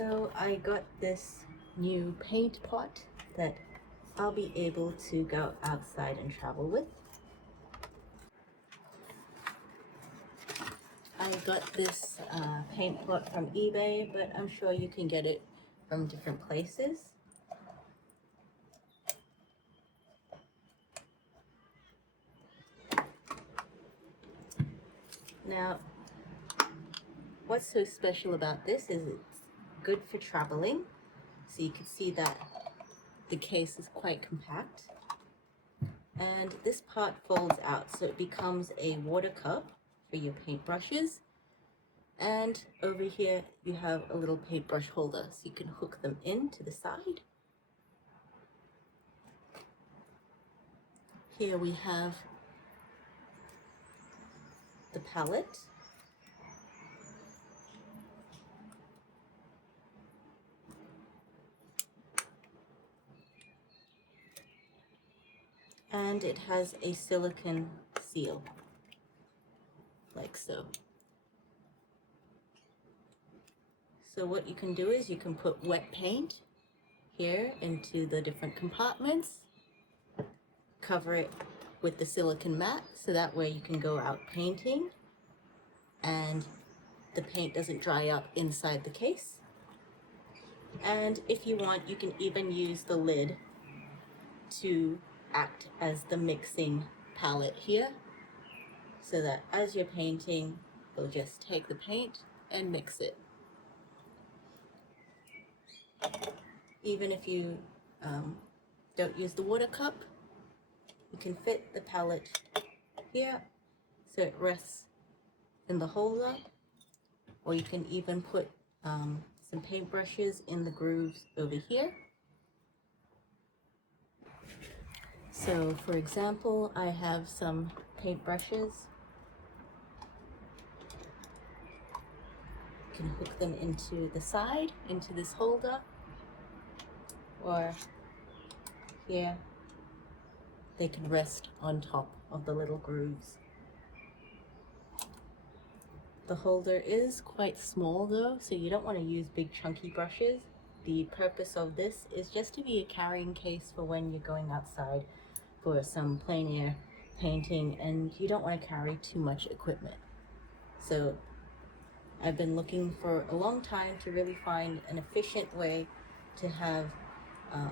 So I got this new paint pot that I'll be able to go outside and travel with. I got this paint pot from eBay, but I'm sure you can get it from different places. Now, what's so special about this is it's good for traveling. So you can see that the case is quite compact. And this part folds out, so it becomes a water cup for your paintbrushes. And over here, you have a little paintbrush holder, so you can hook them in to the side. Here we have the palette. And it has a silicone seal, like so. So what you can do is you can put wet paint here into the different compartments, cover it with the silicone mat so that way you can go out painting and the paint doesn't dry up inside the case. And if you want, you can even use the lid to act as the mixing palette here, so that as you're painting, you'll just take the paint and mix it. Even if you don't use the water cup, you can fit the palette here so it rests in the holder, or you can even put some paintbrushes in the grooves over here. So for example, I have some paintbrushes. You can hook them into the side, into this holder, or here they can rest on top of the little grooves. The holder is quite small though, so you don't want to use big chunky brushes. The purpose of this is just to be a carrying case for when you're going outside for some plein air painting and you don't want to carry too much equipment. So I've been looking for a long time to really find an efficient way to have a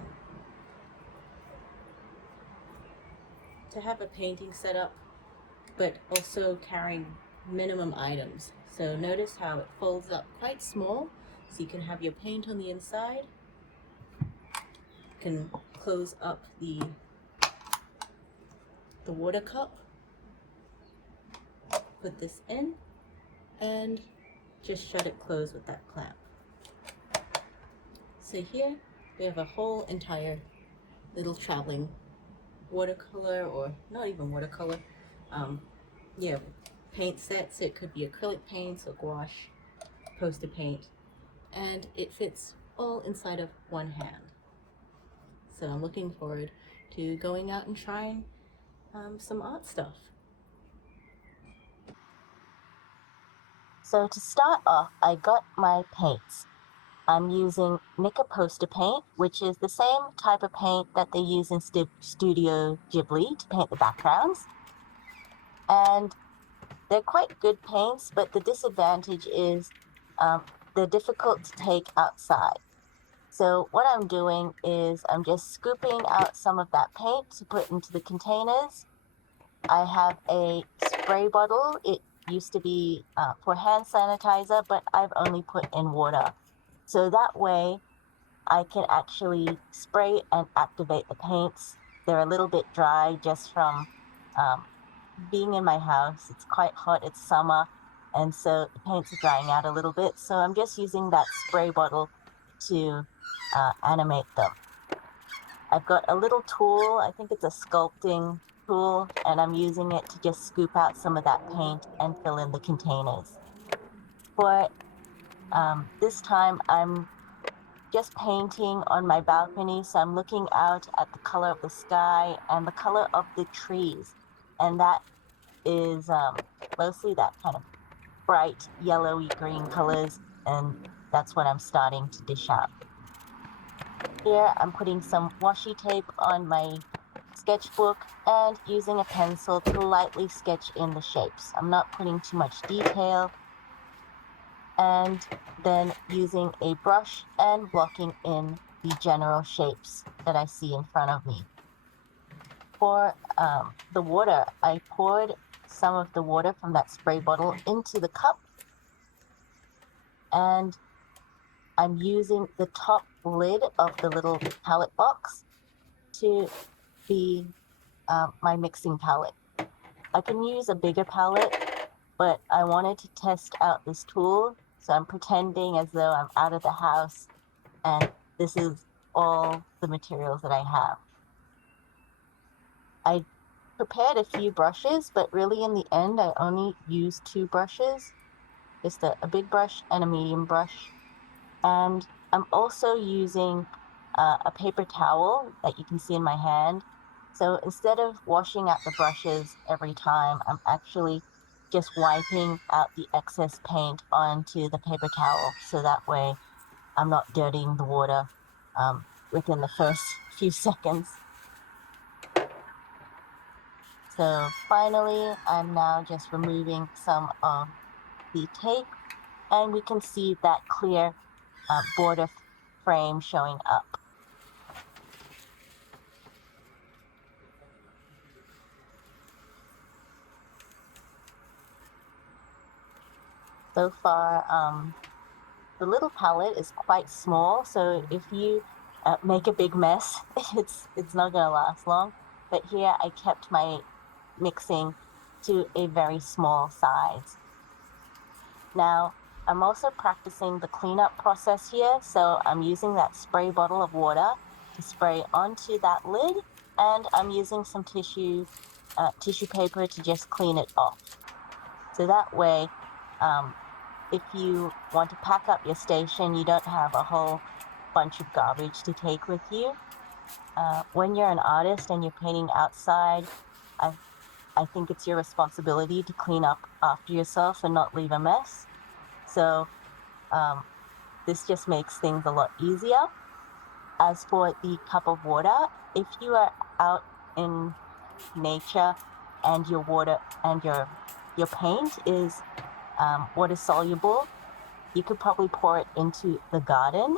painting set up, but also carrying minimum items. So notice how it folds up quite small, so you can have your paint on the inside. You can close up the water cup, put this in, and just shut it closed with that clamp. So here we have a whole entire little traveling watercolor, or not even watercolor, paint set. So it could be acrylic paints or gouache, poster paint, and it fits all inside of one hand. So I'm looking forward to going out and trying some art stuff. So to start off, I got my paints. I'm using Nika poster paint, which is the same type of paint that they use in Studio Ghibli to paint the backgrounds. And they're quite good paints, but the disadvantage is they're difficult to take outside. So what I'm doing is I'm just scooping out some of that paint to put into the containers. I have a spray bottle. It used to be for hand sanitizer, but I've only put in water. So that way I can actually spray and activate the paints. They're a little bit dry just from being in my house. It's quite hot, it's summer, and so the paints are drying out a little bit. So I'm just using that spray bottle to animate them. I've got a little tool, I think it's a sculpting tool, and I'm using it to just scoop out some of that paint and fill in the containers. For this time, I'm just painting on my balcony, so I'm looking out at the color of the sky and the color of the trees, and that is mostly that kind of bright yellowy green colors, and that's what I'm starting to dish out. Here I'm putting some washi tape on my sketchbook and using a pencil to lightly sketch in the shapes. I'm not putting too much detail, and then using a brush and blocking in the general shapes that I see in front of me. For the water, I poured some of the water from that spray bottle into the cup, and I'm using the top lid of the little palette box to be my mixing palette. I can use a bigger palette, but I wanted to test out this tool, so I'm pretending as though I'm out of the house and this is all the materials that I have. I prepared a few brushes, but really in the end I only used 2 brushes, just a big brush and a medium brush. And I'm also using a paper towel that you can see in my hand. So instead of washing out the brushes every time, I'm actually just wiping out the excess paint onto the paper towel. So that way I'm not dirtying the water within the first few seconds. So finally, I'm now just removing some of the tape, and we can see that clear border frame showing up. So far, the little palette is quite small, so if you make a big mess, it's not going to last long. But here I kept my mixing to a very small size. Now, I'm also practicing the cleanup process here, so I'm using that spray bottle of water to spray onto that lid, and I'm using some tissue paper to just clean it off. So that way, if you want to pack up your station, you don't have a whole bunch of garbage to take with you. When you're an artist and you're painting outside, I think it's your responsibility to clean up after yourself and not leave a mess. So this just makes things a lot easier. As for the cup of water, if you are out in nature and your water and your paint is water soluble, you could probably pour it into the garden.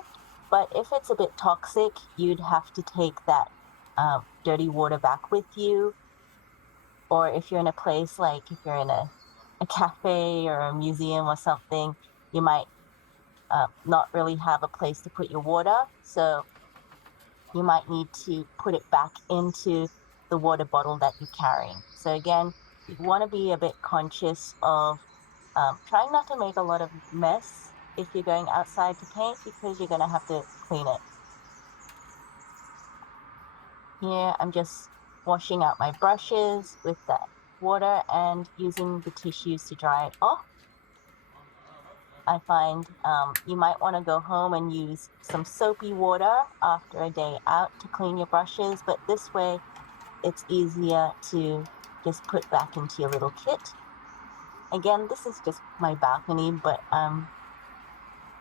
But if it's a bit toxic, you'd have to take that dirty water back with you. Or if you're in a place like if you're in a cafe or a museum or something, you might not really have a place to put your water. So you might need to put it back into the water bottle that you're carrying. So again, you want to be a bit conscious of trying not to make a lot of mess if you're going outside to paint, because you're going to have to clean it. Here I'm just washing out my brushes with that water and using the tissues to dry it off. I find you might want to go home and use some soapy water after a day out to clean your brushes, but this way it's easier to just put back into your little kit. Again, this is just my balcony, but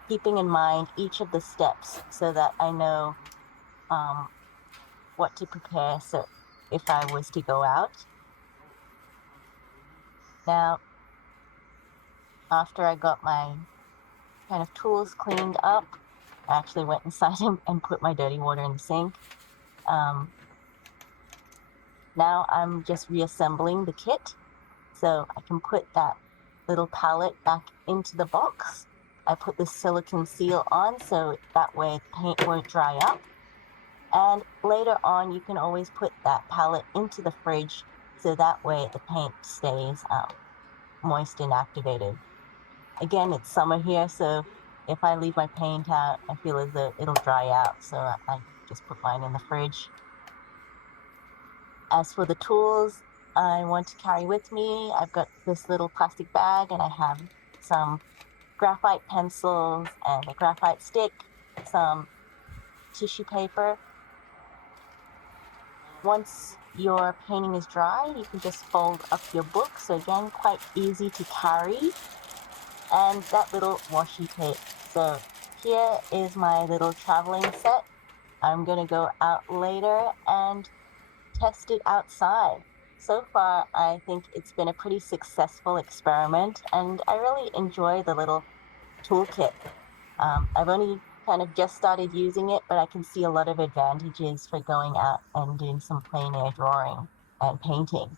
keeping in mind each of the steps so that I know what to prepare so if I was to go out. Now, after I got my kind of tools cleaned up, I actually went inside and put my dirty water in the sink. Now I'm just reassembling the kit so I can put that little palette back into the box. I put the silicone seal on so that way the paint won't dry up. And later on, you can always put that palette into the fridge so that way the paint stays moist and activated. Again, it's summer here, so if I leave my paint out, I feel as though it'll dry out, so I just put mine in the fridge. As for the tools I want to carry with me, I've got this little plastic bag, and I have some graphite pencils and a graphite stick, some tissue paper. Once your painting is dry, you can just fold up your book. So again, quite easy to carry. And that little washi tape. So here is my little traveling set. I'm gonna go out later and test it outside. So far, I think it's been a pretty successful experiment, and I really enjoy the little toolkit. I've only kind of just started using it, but I can see a lot of advantages for going out and doing some plein air drawing and painting.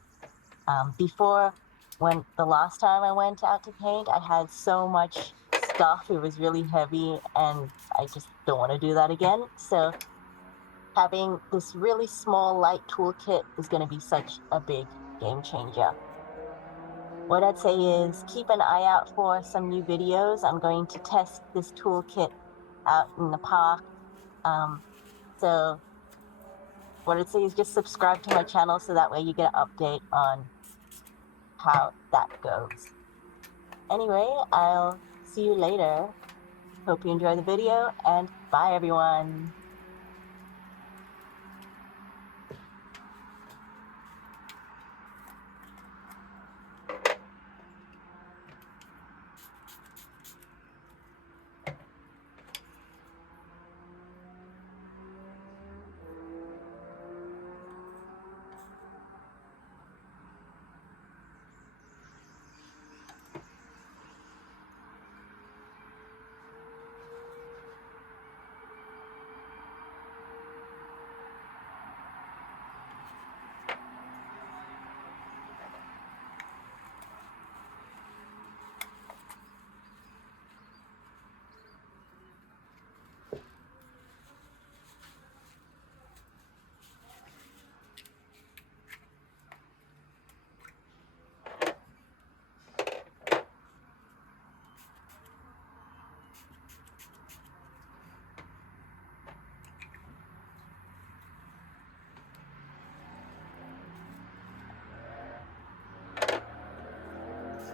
Before, when the last time I went out to paint, I had so much stuff. It was really heavy, and I just don't want to do that again. So having this really small light toolkit is going to be such a big game changer. What I'd say is keep an eye out for some new videos. I'm going to test this toolkit out in the park. Um, so what I'd say is just subscribe to my channel so that way you get an update on how that goes. Anyway, I'll see you later. Hope you enjoy the video, and bye everyone.